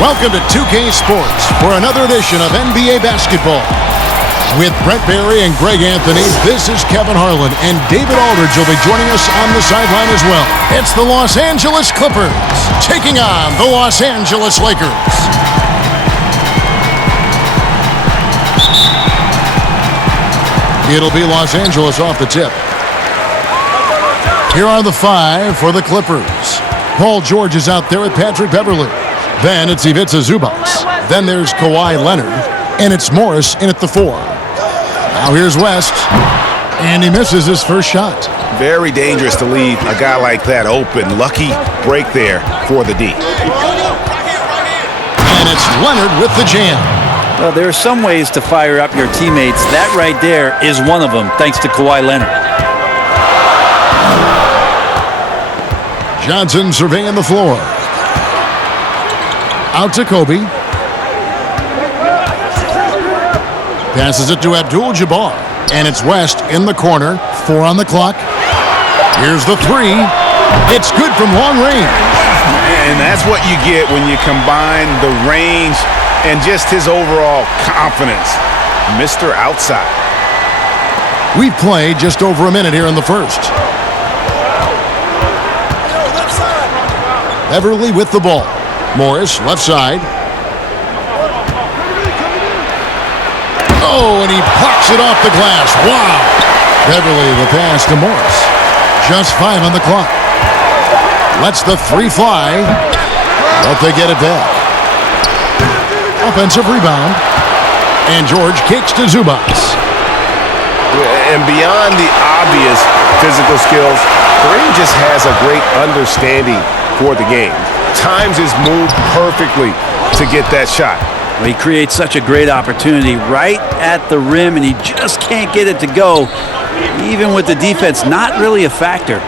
Welcome to 2K Sports for another edition of NBA basketball. With Brent Barry and Greg Anthony, this is Kevin Harlan, and David Aldridge will be joining us on the sideline as well. It's the Los Angeles Clippers taking on the Los Angeles Lakers. It'll be Los Angeles off the tip. Here are the five for the Clippers. Paul George is out there with Patrick Beverley. Then it's Ivica Zubac. Then there's Kawhi Leonard. And it's Morris in at the 4. Now here's West. And he misses his first shot. Very dangerous to leave a guy like that open. Lucky break there for the D. And it's Leonard with the jam. Well, there are some ways to fire up your teammates. That right there is one of them, thanks to Kawhi Leonard. Johnson surveying the floor. Out to Kobe. Passes it to Abdul-Jabbar. And it's West in the corner. 4 on the clock. Here's the 3. It's good from long range. And that's what you get when you combine the range and just his overall confidence. Mr. Outside. We've played just over a minute here in the first. Beverley with the ball. Morris, left side. Oh, and he pops it off the glass. Wow. Beverley the pass to Morris. Just 5 on the clock. Lets the 3 fly. But they get it back. Offensive rebound. And George kicks to Zubac. And beyond the obvious physical skills, Kareem just has a great understanding for the game. Times his move perfectly to get that shot. Well, he creates such a great opportunity right at the rim, and he just can't get it to go, even with the defense not really a factor.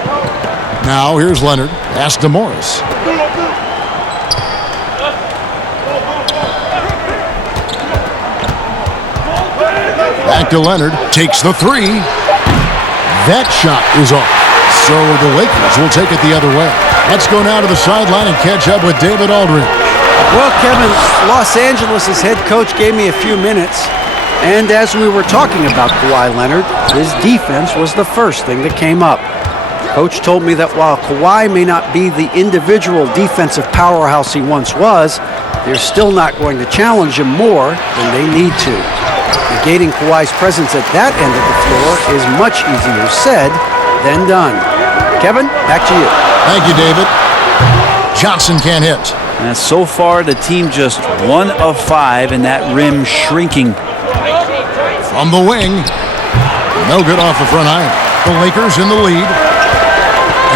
Now here's Leonard. Pass to Morris. Back to Leonard. Takes the 3. That shot is off. So the Lakers will take it the other way. Let's go now to the sideline and catch up with David Aldridge. Well, Kevin, Los Angeles' head coach gave me a few minutes. And as we were talking about Kawhi Leonard, his defense was the first thing that came up. Coach told me that while Kawhi may not be the individual defensive powerhouse he once was, they're still not going to challenge him more than they need to. Negating Kawhi's presence at that end of the floor is much easier said than done. Kevin, back to you. Thank you, David. Johnson can't hit. And so far, the team just 1 of 5, and that rim shrinking. From the wing. No good off the front iron. The Lakers in the lead.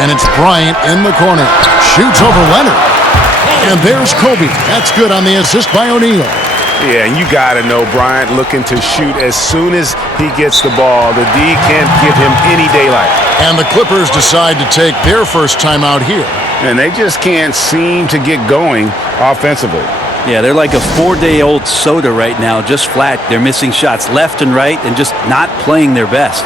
And it's Bryant in the corner. Shoots over Leonard. And there's Kobe. That's good on the assist by O'Neal. Yeah, and you got to know Bryant looking to shoot as soon as he gets the ball. The D can't give him any daylight. And the Clippers decide to take their first time out here. And they just can't seem to get going offensively. Yeah, they're like a 4-day-old soda right now, just flat. They're missing shots left and right and just not playing their best.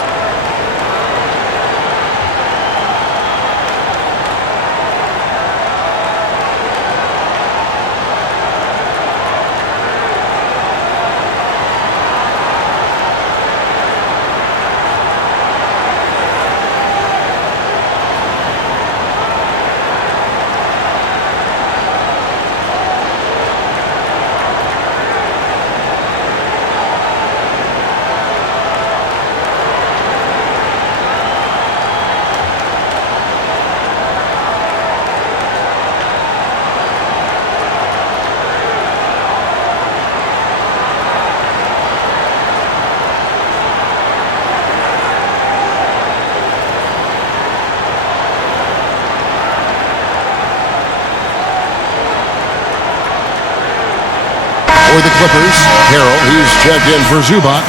For the Clippers, Harrell, he's checked in for Zubac.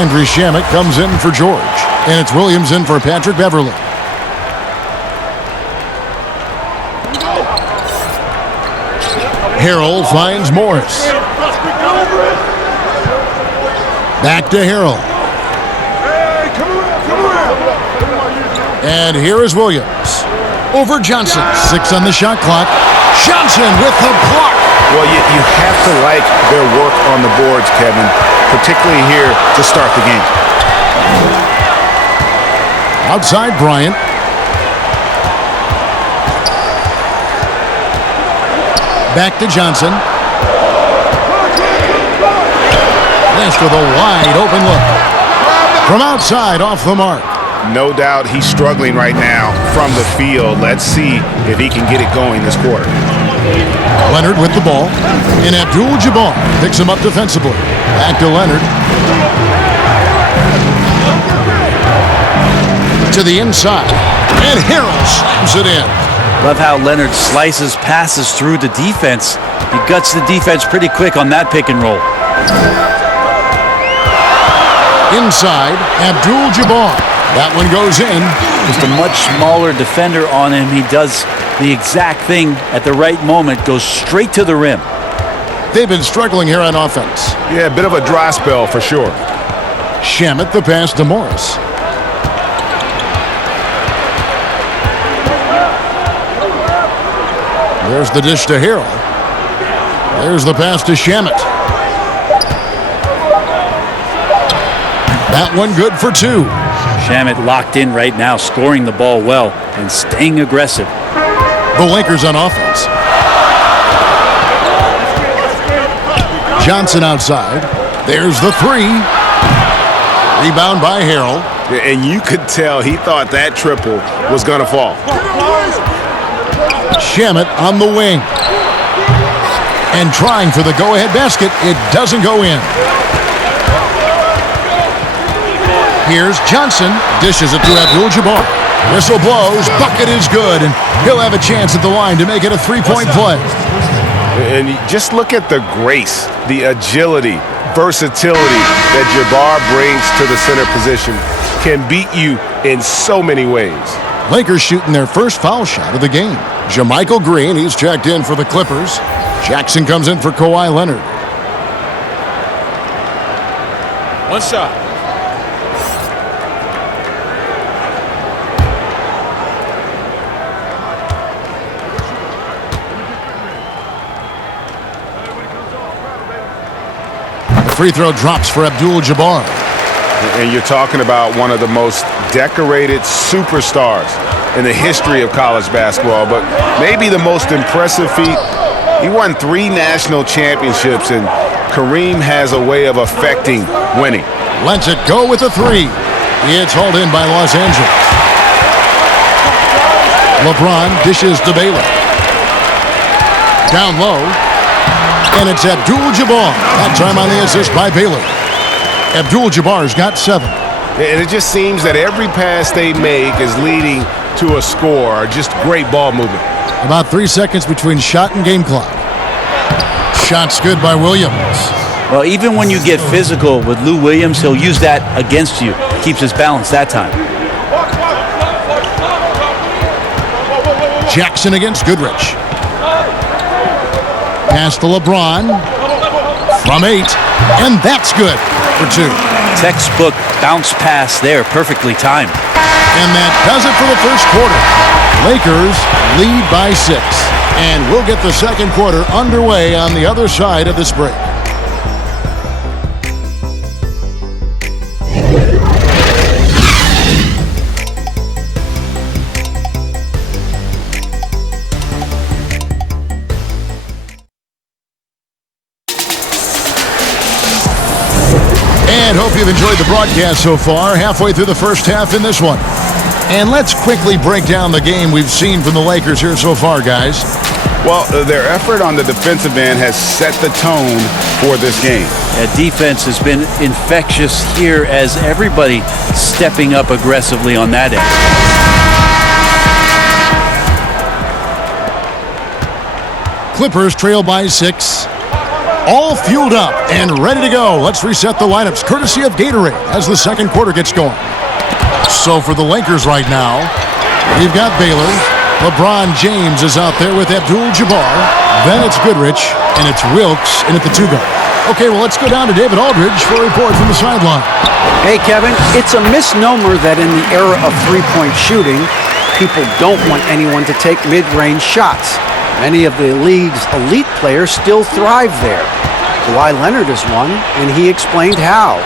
Andrew Shamet comes in for George. And it's Williams in for Patrick Beverley. Harrell finds Morris. Back to Harrell. And here is Williams. Over Johnson. 6 on the shot clock. Johnson with the block. Well, you have to like their work on the boards, Kevin, particularly here to start the game. Outside Bryant. Back to Johnson. Last with a wide open look. From outside, off the mark. No doubt he's struggling right now from the field. Let's see if he can get it going this quarter. Leonard with the ball. And Abdul-Jabbar picks him up defensively. Back to Leonard. To the inside. And Harrell slams it in. Love how Leonard slices passes through the defense. He guts the defense pretty quick on that pick and roll. Inside, Abdul-Jabbar. That one goes in. Just a much smaller defender on him. He does the exact thing at the right moment, goes straight to the rim. They've been struggling here on offense. Yeah, a bit of a dry spell for sure. Shamet the pass to Morris. There's the dish to Harrell. There's the pass to Shamet. That one good for two. Shamet locked in right now, scoring the ball well and staying aggressive. The Lakers on offense. Johnson outside. There's the three. Rebound by Harrell. And you could tell he thought that triple was going to fall. Shamet on the wing. And trying for the go-ahead basket. It doesn't go in. Here's Johnson. Dishes it to Abdul-Jabbar. Whistle blows. Bucket is good. And he'll have a chance at the line to make it a three-point play. And just look at the grace, the agility, versatility that Jabbar brings to the center position. Can beat you in so many ways. Lakers shooting their first foul shot of the game. Jermichael Green, he's checked in for the Clippers. Jackson comes in for Kawhi Leonard. One shot. The free throw drops for Abdul-Jabbar. And you're talking about one of the most decorated superstars in the history of college basketball, but maybe the most impressive feat. He won 3 national championships, and Kareem has a way of affecting winning. Lets it go with a three. It's hauled in by Los Angeles. LeBron dishes to Baylor. Down low. And it's Abdul-Jabbar. That time on the assist by Baylor. Abdul-Jabbar's got 7. And it just seems that every pass they make is leading to a score. Just great ball movement. About 3 seconds between shot and game clock. Shot's good by Williams. Well, even when you get physical with Lou Williams, he'll use that against you. Keeps his balance that time. Jackson against Goodrich. Pass to LeBron. From 8. And that's good for 2. Textbook bounce pass there, perfectly timed. And that does it for the first quarter. Lakers lead by 6. And we'll get the second quarter underway on the other side of this break. And hope you've enjoyed the broadcast so far. Halfway through the first half in this one. And let's quickly break down the game we've seen from the Lakers here so far, guys. Well, their effort on the defensive end has set the tone for this game. Defense has been infectious here as everybody stepping up aggressively on that end. Clippers trail by 6. All fueled up and ready to go. Let's reset the lineups courtesy of Gatorade as the second quarter gets going. So for the Lakers right now, we've got Baylor. LeBron James is out there with Abdul-Jabbar. Then it's Goodrich, and it's Wilkes in at the 2-guard. Okay, well, let's go down to David Aldridge for a report from the sideline. Hey, Kevin, it's a misnomer that in the era of three-point shooting, people don't want anyone to take mid-range shots. Many of the league's elite players still thrive there. Kawhi Leonard is one, and he explained how.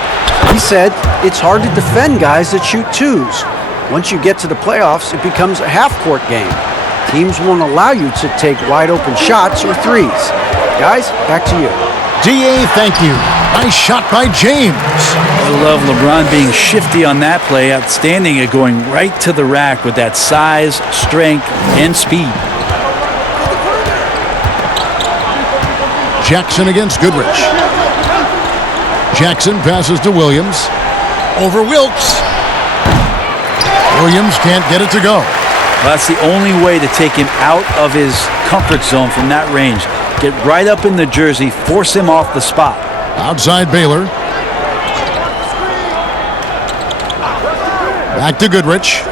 He said it's hard to defend guys that shoot twos. Once you get to the playoffs, it becomes a half-court game. Teams won't allow you to take wide-open shots or threes. Guys, back to you. DA, thank you. Nice shot by James. I love LeBron being shifty on that play. Outstanding at going right to the rack with that size, strength, and speed. Jackson against Goodrich. Jackson passes to Williams. Over Wilkes. Williams can't get it to go. Well, that's the only way to take him out of his comfort zone from that range. Get right up in the jersey, force him off the spot. Outside Baylor. Back to Goodrich.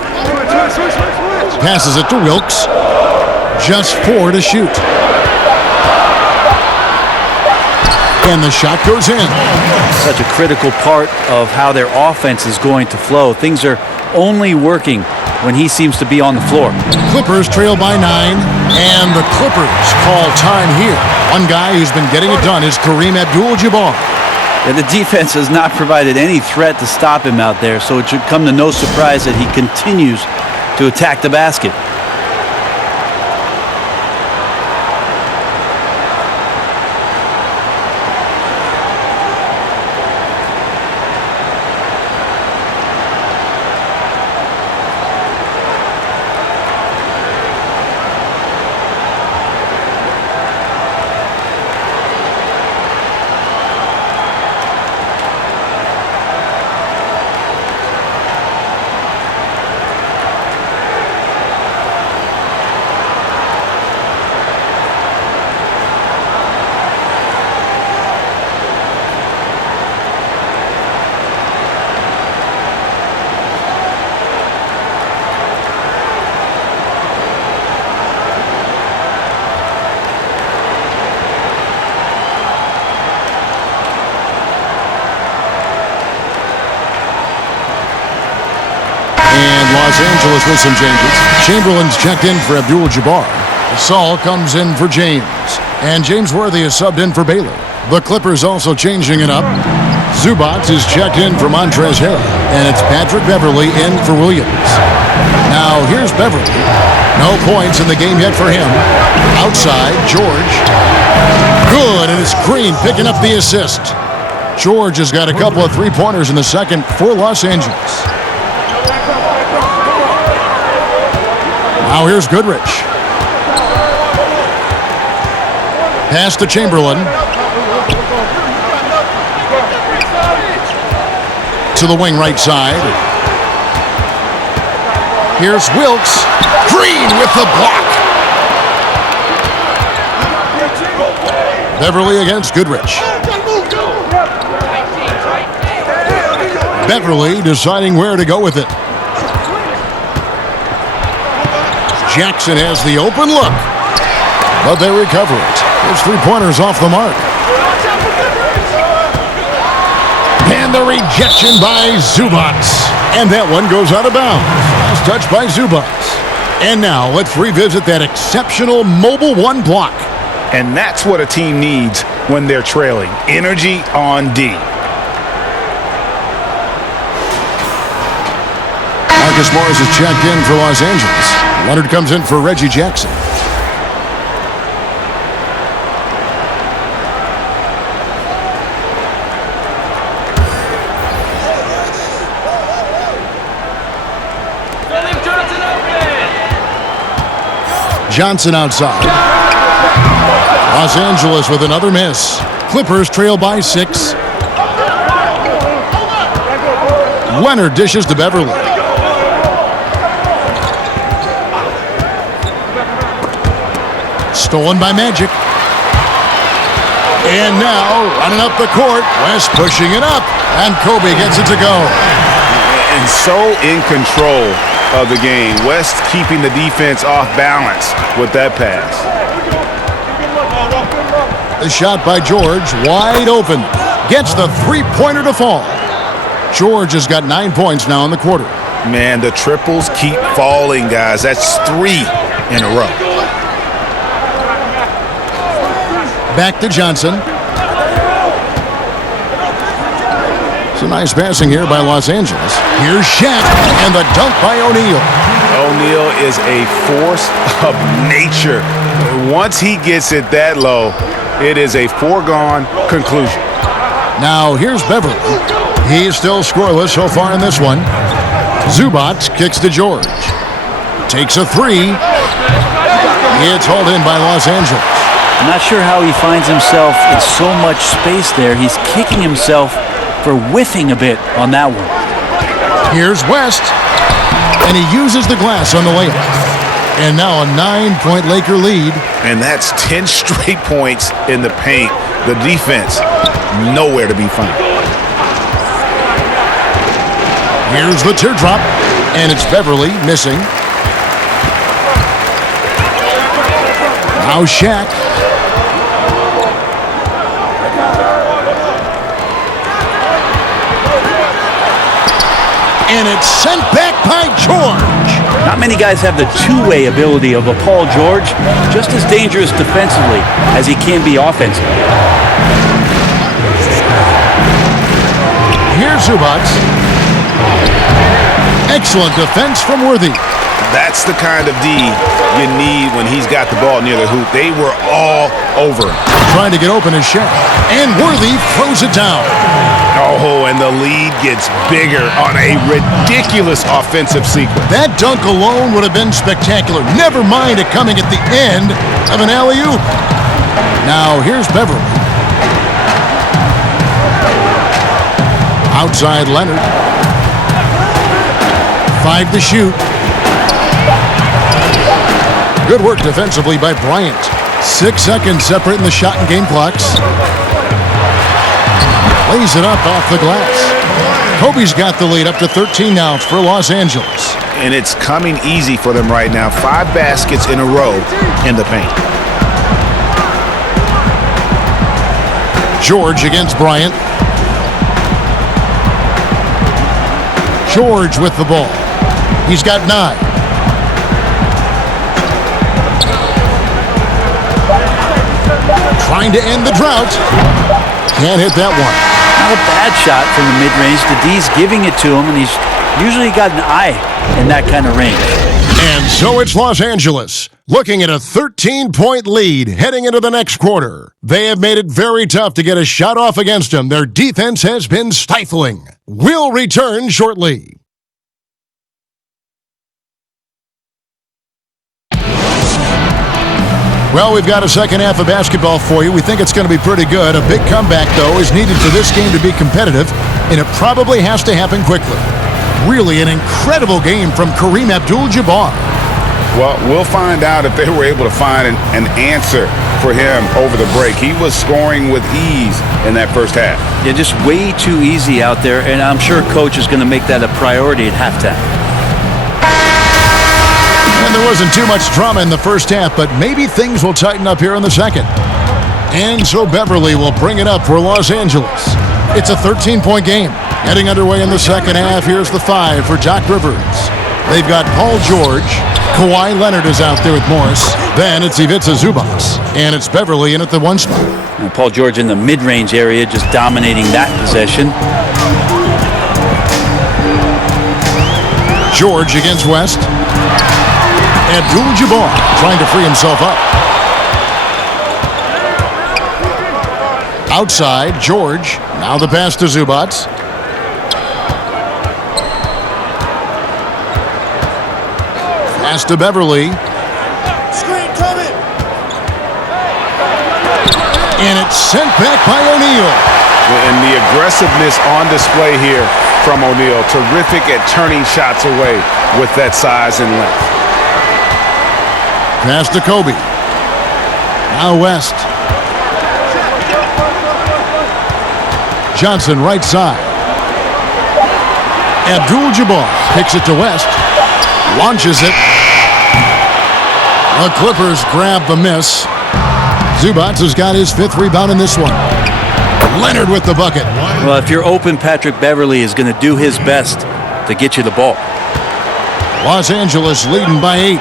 Passes it to Wilkes. Just 4 to shoot. And the shot goes in. Such a critical part of how their offense is going to flow. Things are only working when he seems to be on the floor. Clippers trail by 9, and the Clippers call time here. One guy who's been getting it done is Kareem Abdul-Jabbar. Yeah, the defense has not provided any threat to stop him out there, so it should come to no surprise that he continues to attack the basket. Los Angeles with some changes. Chamberlain's checked in for Abdul-Jabbar. Saul comes in for James. And James Worthy is subbed in for Baylor. The Clippers also changing it up. Zubac is checked in for Montrezl Harrell. And it's Patrick Beverley in for Williams. Now here's Beverley. No points in the game yet for him. Outside, George. Good, and it's Green picking up the assist. George has got a couple of three-pointers in the second for Los Angeles. Now here's Goodrich. Pass to Chamberlain. To the wing right side. Here's Wilkes. Green with the block. Beverley against Goodrich. Beverley deciding where to go with it. Jackson has the open look, but they recover it. There's three-pointers off the mark. And the rejection by Zubac. And that one goes out of bounds. Last touch by Zubac. And now let's revisit that exceptional mobile one block. And that's what a team needs when they're trailing. Energy on D. Marcus Morris is checked in for Los Angeles. Leonard comes in for Reggie Jackson. Johnson outside. Los Angeles with another miss. Clippers trail by 6. Leonard dishes to Beverley. Stolen by Magic. And now, running up the court, West pushing it up, and Kobe gets it to go. And so in control of the game. West keeping the defense off balance with that pass. The shot by George, wide open. Gets the three-pointer to fall. George has got 9 points now in the quarter. Man, the triples keep falling, guys. That's 3 in a row. Back to Johnson. Some nice passing here by Los Angeles. Here's Shaq, and the dunk by O'Neal. O'Neal is a force of nature. Once he gets it that low, it is a foregone conclusion. Now here's Beverly. He's still scoreless so far in this one. Zubac kicks to George. Takes a three. It's hauled in by Los Angeles. I'm not sure how he finds himself in so much space there. He's kicking himself for whiffing a bit on that one. Here's West, and he uses the glass on the layup. And now a 9-point Laker lead. And that's 10 straight points in the paint. The defense, nowhere to be found. Here's the teardrop, and it's Beverly missing. Now Shaq. And it's sent back by George. Not many guys have the two-way ability of a Paul George, just as dangerous defensively as he can be offensively. Here's Zubac. Excellent defense from Worthy. That's the kind of D you need when he's got the ball near the hoop. They were all over him. Trying to get open is Shaq. And Worthy throws it down. Oh, and the lead gets bigger on a ridiculous offensive sequence. That dunk alone would have been spectacular. Never mind it coming at the end of an alley-oop. Now here's Beverly. Outside Leonard. 5 to shoot. Good work defensively by Bryant. 6 seconds separating the shot and game clocks. Lays it up off the glass. Kobe's got the lead up to 13 now for Los Angeles. And it's coming easy for them right now. 5 baskets in a row in the paint. George against Bryant. George with the ball. He's got 9. Trying to end the drought. Can't hit that one. Not a bad shot from the mid-range. The D's giving it to him, and he's usually got an eye in that kind of range. And so it's Los Angeles, looking at a 13-point lead heading into the next quarter. They have made it very tough to get a shot off against them. Their defense has been stifling. We'll return shortly. Well, we've got a second half of basketball for you. We think it's going to be pretty good. A big comeback, though, is needed for this game to be competitive, and it probably has to happen quickly. Really an incredible game from Kareem Abdul-Jabbar. Well, we'll find out if they were able to find an answer for him over the break. He was scoring with ease in that first half. Yeah, just way too easy out there, and I'm sure Coach is going to make that a priority at halftime. And there wasn't too much drama in the first half, but maybe things will tighten up here in the second. And so Beverly will bring it up for Los Angeles. It's a 13-point game. Heading underway in the second half, here's the 5 for Doc Rivers. They've got Paul George. Kawhi Leonard is out there with Morris. Then it's Ivica Zubac. And it's Beverly in at the 1 spot. And Paul George in the mid-range area, just dominating that possession. George against West. Abdul-Jabbar trying to free himself up. Outside, George. Now the pass to Zubac. Pass to Beverly. Screen coming. And it's sent back by O'Neal. And the aggressiveness on display here from O'Neal. Terrific at turning shots away with that size and length. Pass to Kobe. Now West. Johnson right side. Abdul-Jabbar kicks it to West. Launches it. The Clippers grab the miss. Zubac has got his 5th rebound in this one. Leonard with the bucket. Well, if you're open, Patrick Beverly is going to do his best to get you the ball. Los Angeles leading by 8.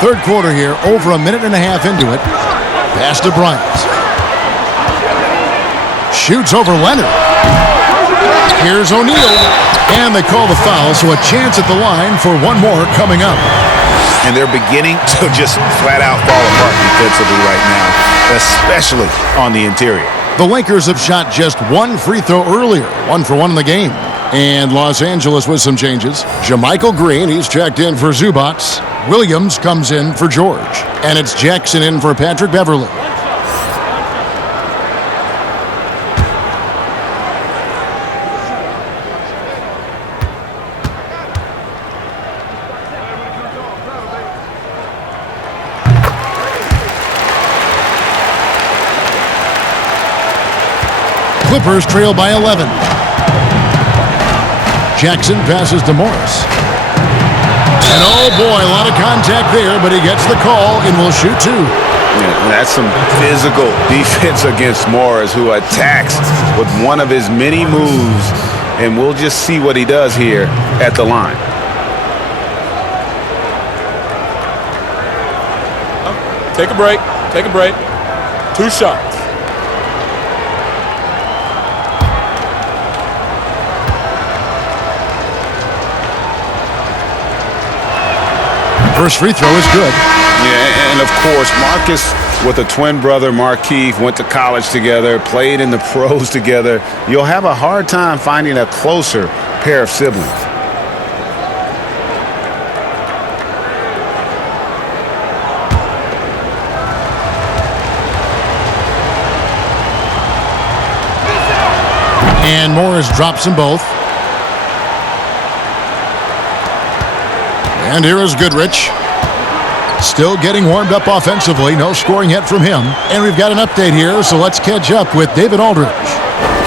Third quarter here, over a minute and a half into it. Pass to Bryant. Shoots over Leonard. Here's O'Neal. And they call the foul, so a chance at the line for one more coming up. And they're beginning to just flat out fall apart defensively right now, especially on the interior. The Lakers have shot just one free throw earlier, 1 for 1 in the game. And Los Angeles with some changes. JaMychal Green, he's checked in for Zubac. Williams comes in for George. And it's Jackson in for Patrick Beverley. Clippers trail by 11. Jackson passes to Morris. And oh boy, a lot of contact there, but he gets the call and will shoot 2. Yeah, that's some physical defense against Morris, who attacks with one of his many moves, and we'll just see what he does here at the line. Take a break. Take a break. 2 shots. First free throw is good. Yeah, and of course, Marcus with a twin brother, Markeith, went to college together, played in the pros together. You'll have a hard time finding a closer pair of siblings. And Morris drops them both. And here is Goodrich. Still getting warmed up offensively. No scoring yet from him. And we've got an update here, so let's catch up with David Aldridge.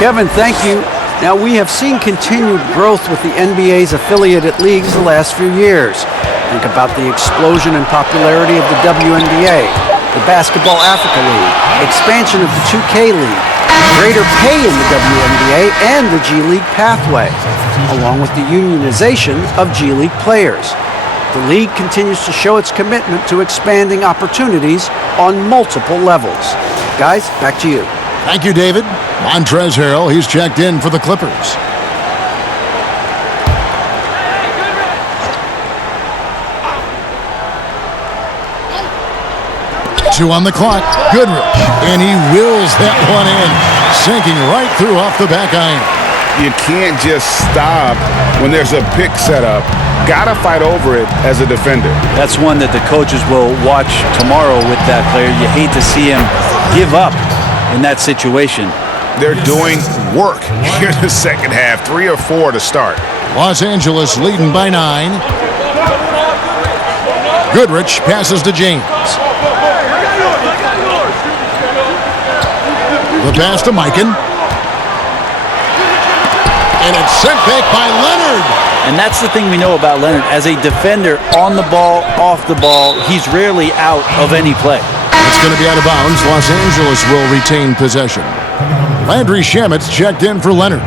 Kevin, thank you. Now, we have seen continued growth with the NBA's affiliated leagues the last few years. Think about the explosion in popularity of the WNBA, the Basketball Africa League, expansion of the 2K League, greater pay in the WNBA and the G League pathway, along with the unionization of G League players. The league continues to show its commitment to expanding opportunities on multiple levels. Guys, back to you. Thank you, David. Montrezl Harrell, he's checked in for the Clippers. Two on the clock. Goodrich, and he wills that one in, sinking right through off the back iron. You can't just stop when there's a pick set up. Gotta fight over it as a defender. That's one that the coaches will watch tomorrow with that player. You hate to see him give up in that situation. They're doing work here in the second half. 3 or 4 to start. Los Angeles leading by 9. Goodrich passes to James. The pass to Mikan. And it's sent back by Leonard. And that's the thing we know about Leonard. As a defender, on the ball, off the ball, he's rarely out of any play. It's going to be out of bounds. Los Angeles will retain possession. Landry Shamet's checked in for Leonard.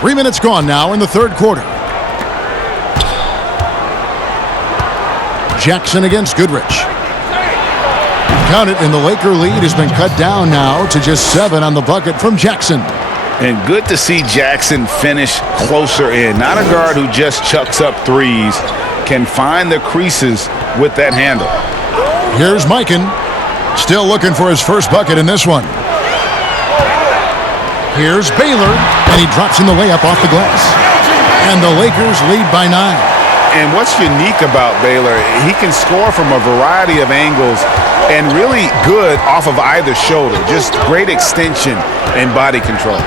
Three minutes gone now in the third quarter. Jackson against Goodrich. Count it, and the Laker lead has been cut down now to just 7 on the bucket from Jackson. And good to see Jackson finish closer in. Not a guard who just chucks up threes. Can find the creases with that handle. Here's Mikan. Still looking for his first bucket in this one. Here's Baylor, and he drops in the layup off the glass. And the Lakers lead by 9. And what's unique about Baylor, he can score from a variety of angles and really good off of either shoulder. Just great extension and body control.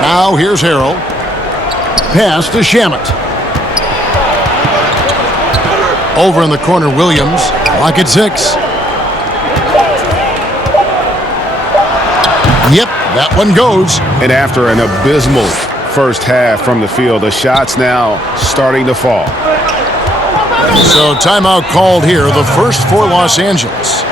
Now here's Harrell. Pass to Shamet. Over in the corner, Williams. Clock at 6. Yep, that one goes. And after an abysmal first half from the field, the shots now starting to fall. So timeout called here, the first for Los Angeles.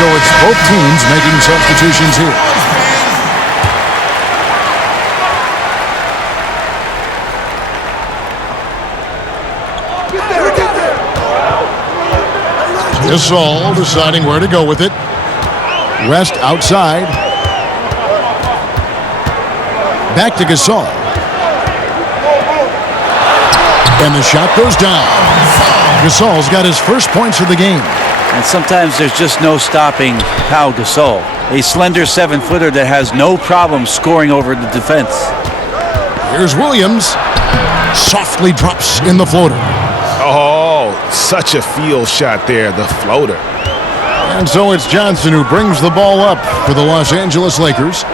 So it's both teams making substitutions here. Gasol deciding where to go with it. West outside. Back to Gasol. And the shot goes down. Gasol's got his first points of the game. And sometimes there's just no stopping Pau Gasol, a slender 7-footer that has no problem scoring over the defense. Here's Williams. Softly drops in the floater. Oh, such a field shot there, the floater. And so it's Johnson who brings the ball up for the Los Angeles Lakers.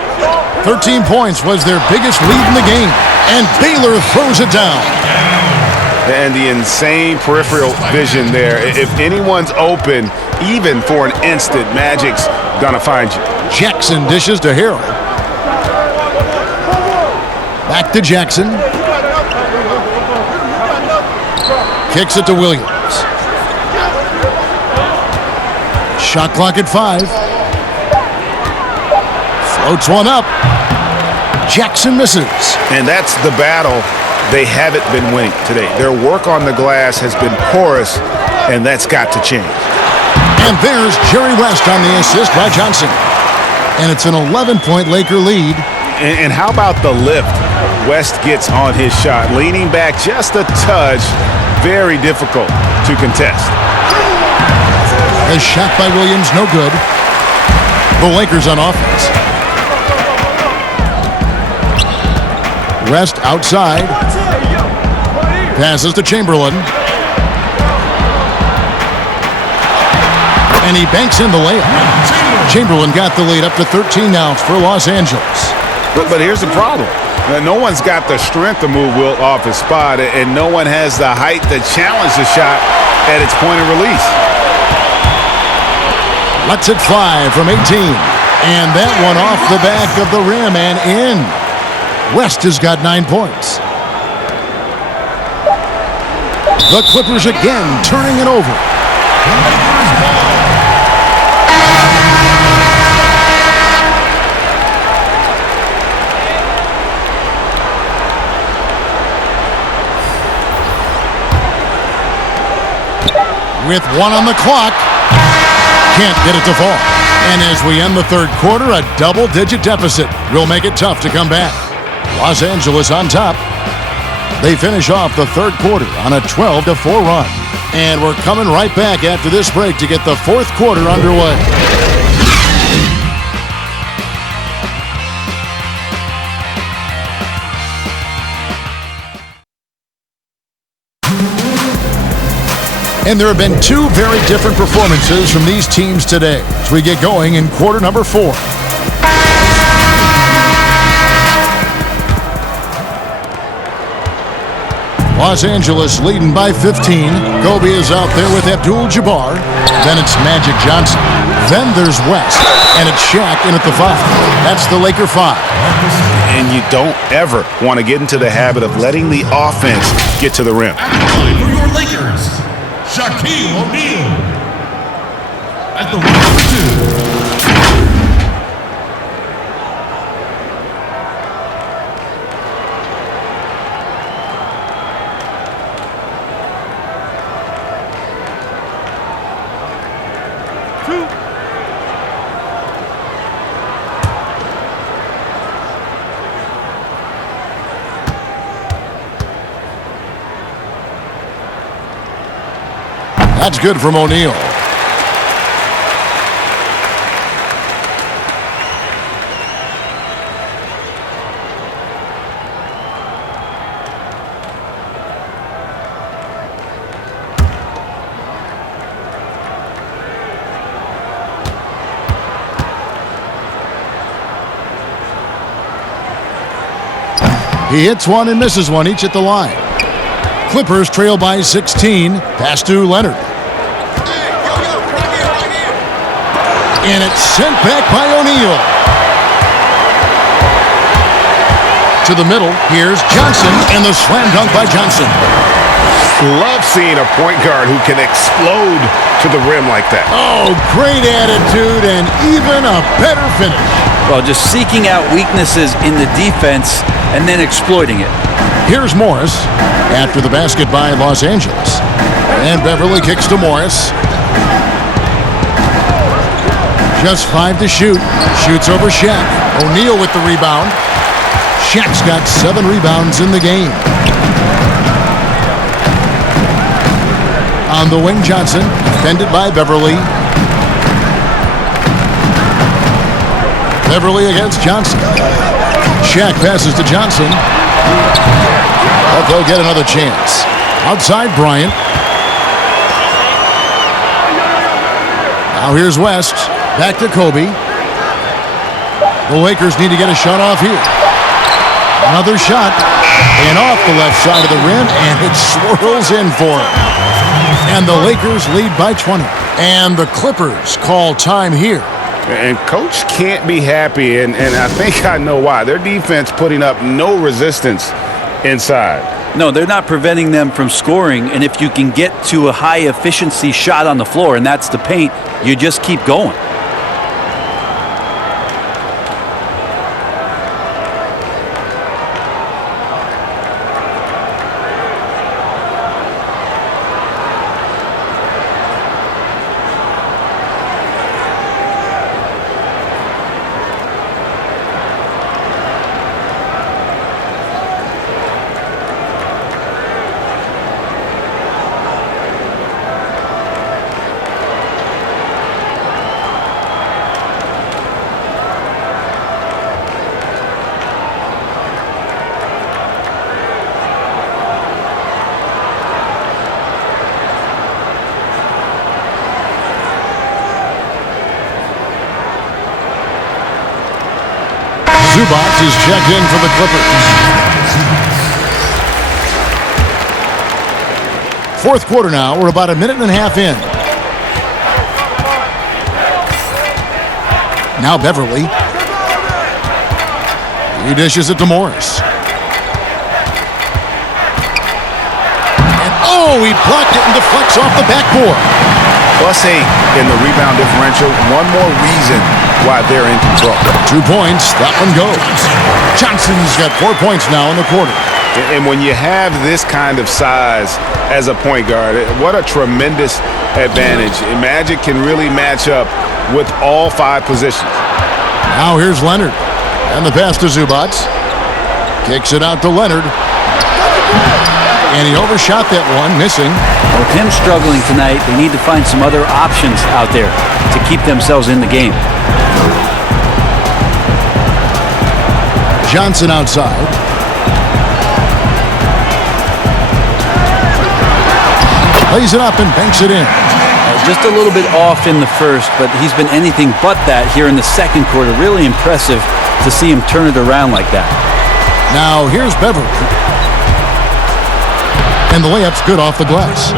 13 points was their biggest lead in the game. And Baylor throws it down. And the insane peripheral vision there. If anyone's open, even for an instant, Magic's gonna find you. Jackson dishes to Harrell. Back to Jackson. Kicks it to Williams. Shot clock at 5. Floats one up. Jackson misses. And that's the battle they haven't been winning today. Their work on the glass has been porous, and that's got to change. And there's Jerry West on the assist by Johnson. And it's an 11-point Laker lead. And how about the lift West gets on his shot? Leaning back just a touch, very difficult to contest. The shot by Williams, no good. The Lakers on offense. West outside. Passes to Chamberlain. And he banks in the layup. Chamberlain got the lead up to 13 now for Los Angeles. But here's the problem. No one's got the strength to move Wilt off his spot, and no one has the height to challenge the shot at its point of release. Lets it fly from 18. And that one off the back of the rim and in. West has got 9 points. The Clippers again turning it over. With 1 on the clock, can't get it to fall. And as we end the third quarter, a double-digit deficit will make it tough to come back. Los Angeles on top. They finish off the third quarter on a 12-4 run. And we're coming right back after this break to get the fourth quarter underway. And there have been 2 very different performances from these teams today as we get going in quarter number 4. Los Angeles leading by 15. Kobe is out there with Abdul-Jabbar. Then it's Magic Johnson. Then there's West. And it's Shaq in at the 5. That's the Laker 5. And you don't ever want to get into the habit of letting the offense get to the rim. For your Lakers, Shaquille O'Neal. At the number 2. That's good from O'Neal. He hits one and misses one, each at the line. Clippers trail by 16. Pass to Leonard. And it's sent back by O'Neal. To the middle, here's Johnson, and the slam dunk by Johnson. Love seeing a point guard who can explode to to the rim like that. Oh, great attitude and even a better finish. Well, just seeking out weaknesses in the defense and then exploiting it. Here's Morris after the basket by Los Angeles. And Beverly kicks to Morris. Just 5 to shoot. Shoots over Shaq. O'Neal with the rebound. Shaq's got 7 rebounds in the game. On the wing, Johnson, defended by Beverly. Beverly against Johnson. Shaq passes to Johnson. But they'll get another chance. Outside Bryant. Now here's West. Back to Kobe. The Lakers need to get a shot off here. Another shot. And off the left side of the rim. And it swirls in for him. And the Lakers lead by 20. And the Clippers call time here. And Coach can't be happy, and I think I know why. Their defense putting up no resistance inside. No, they're not preventing them from scoring, and if you can get to a high-efficiency shot on the floor, and that's the paint, you just keep going. Zubac is checked in for the Clippers. Fourth quarter now. We're about a minute and a half in. Now Beverly. He dishes it to Morris. And oh, he blocked it and deflects off the backboard. +8 in the rebound differential. One more reason why they're in control. 2 points. That one goes. Johnson's got 4 points now in the quarter. And when you have this kind of size as a point guard, what a tremendous advantage. Magic can really match up with all 5 positions. Now here's Leonard. And the pass to Zubac. Kicks it out to Leonard. And he overshot that one, missing. With him struggling tonight, they need to find some other options out there to keep themselves in the game. Johnson outside. Lays it up and banks it in. Just a little bit off in the first, but he's been anything but that here in the second quarter. Really impressive to see him turn it around like that. Now here's Beverly. And the layup's good off the glass.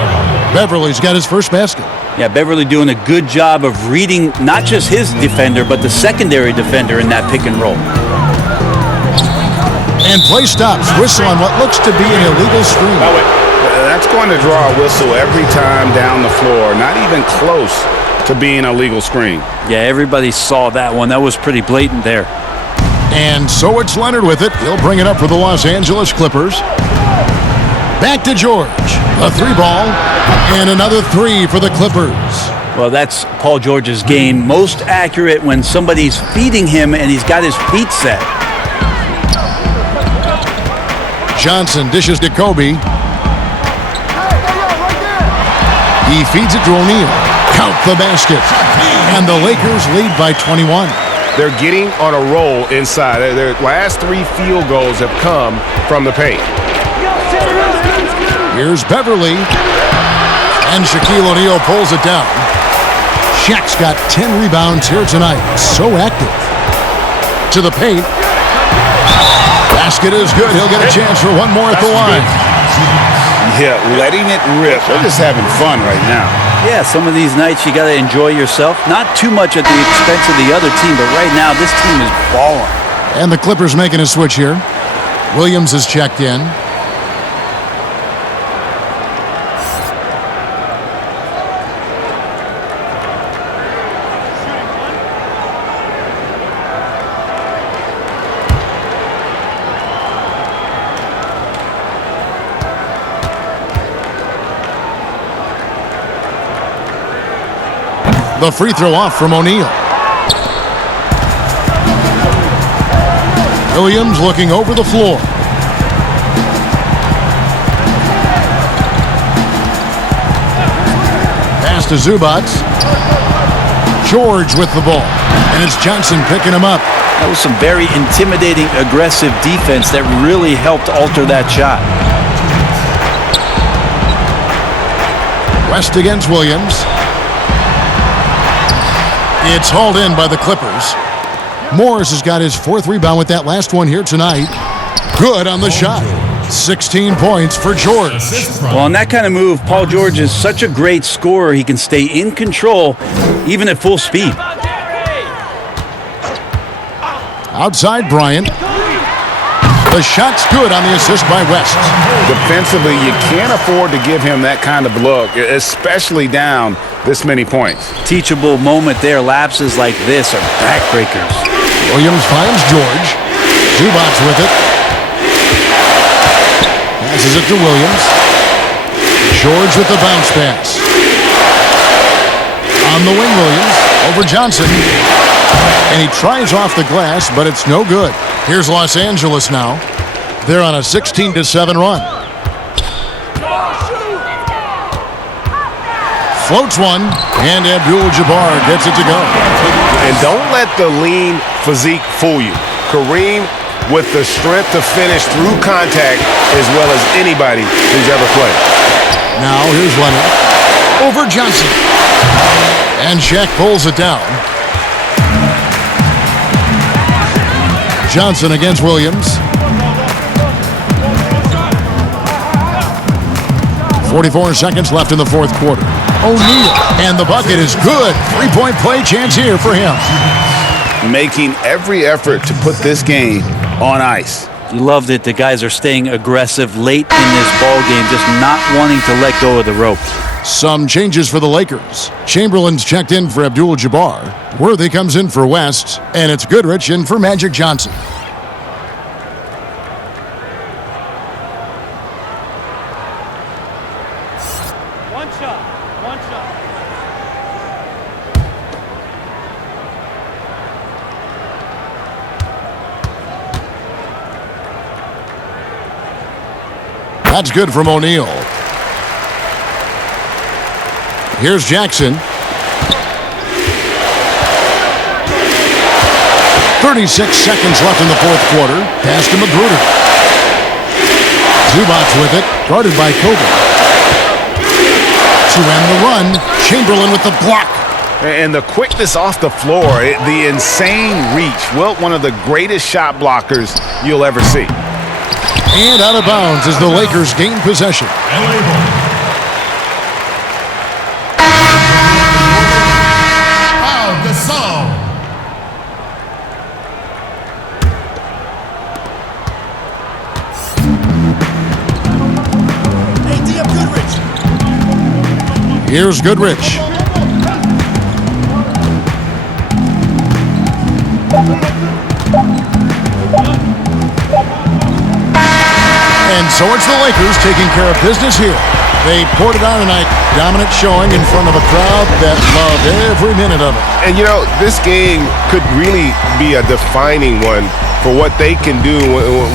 Beverly's got his first basket. Yeah, Beverly doing a good job of reading not just his defender, but the secondary defender in that pick and roll. And play stops. Whistle on what looks to be an illegal screen. That's going to draw a whistle every time down the floor. Not even close to being a legal screen. Yeah, everybody saw that one. That was pretty blatant there. And so it's Leonard with it. He'll bring it up for the Los Angeles Clippers. Back to George. A 3-ball. And another 3 for the Clippers. Well, that's Paul George's game. Most accurate when somebody's feeding him and he's got his feet set. Johnson dishes to Kobe. He feeds it to O'Neal. Count the basket. And the Lakers lead by 21. They're getting on a roll inside. Their last 3 field goals have come from the paint. Here's Beverly. And Shaquille O'Neal pulls it down. Shaq's got 10 rebounds here tonight. So active. To the paint. Basket is good. He'll get a chance for one more at the line. Yeah, letting it rip. They're just having fun right now. Yeah, some of these nights you got to enjoy yourself. Not too much at the expense of the other team, but right now this team is balling. And the Clippers making a switch here. Williams is checked in. The free throw off from O'Neal. Williams looking over the floor. Pass to Zubac. George with the ball. And it's Johnson picking him up. That was some very intimidating, aggressive defense that really helped alter that shot. West against Williams. It's hauled in by the Clippers. Morris has got his 4th rebound with that last one here tonight. Good on the shot. 16 points for George. Well, on that kind of move, Paul George is such a great scorer. He can stay in control even at full speed. Outside Bryant. The shot's good on the assist by West. Defensively, you can't afford to give him that kind of look, especially down this many points. Teachable moment there. Lapses like this are backbreakers. Williams finds George. Zubac with it. Passes it to Williams. George with the bounce pass. On the wing, Williams. Over Johnson. And he tries off the glass, but it's no good. Here's Los Angeles now. They're on a 16-7 run. Floats one, and Abdul-Jabbar gets it to go. And don't let the lean physique fool you. Kareem with the strength to finish through contact as well as anybody who's ever played. Now here's Leonard. Over Johnson. And Shaq pulls it down. Johnson against Williams. 44 seconds left in the 4th quarter. O'Neal, and the bucket is good. 3-point play chance here for him. Making every effort to put this game on ice. You loved it. The guys are staying aggressive late in this ball game, just not wanting to let go of the rope. Some changes for the Lakers. Chamberlain's checked in for Abdul-Jabbar. Worthy comes in for West, and it's Goodrich in for Magic Johnson. One shot. That's good from O'Neal. Here's Jackson. 36 seconds left in the 4th quarter. Pass to Magruder. Zubac with it, guarded by Kobe. To end the run, Chamberlain with the block. And the quickness off the floor, the insane reach. Wilt, one of the greatest shot blockers you'll ever see. And out of bounds as the Lakers gain possession. Here's Goodrich. And so it's the Lakers taking care of business here. They poured it on tonight. Dominant showing in front of a crowd that loved every minute of it. And you know, this game could really be a defining one for what they can do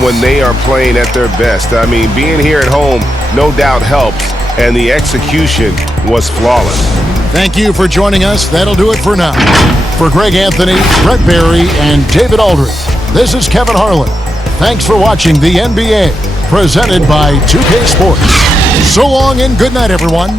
when they are playing at their best. I mean, being here at home no doubt helps, and the execution was flawless. Thank you for joining us. That'll do it for now. For Greg Anthony, Brett Barry, and David Aldridge, this is Kevin Harlan. Thanks for watching the NBA, presented by 2K Sports. So long and good night, everyone.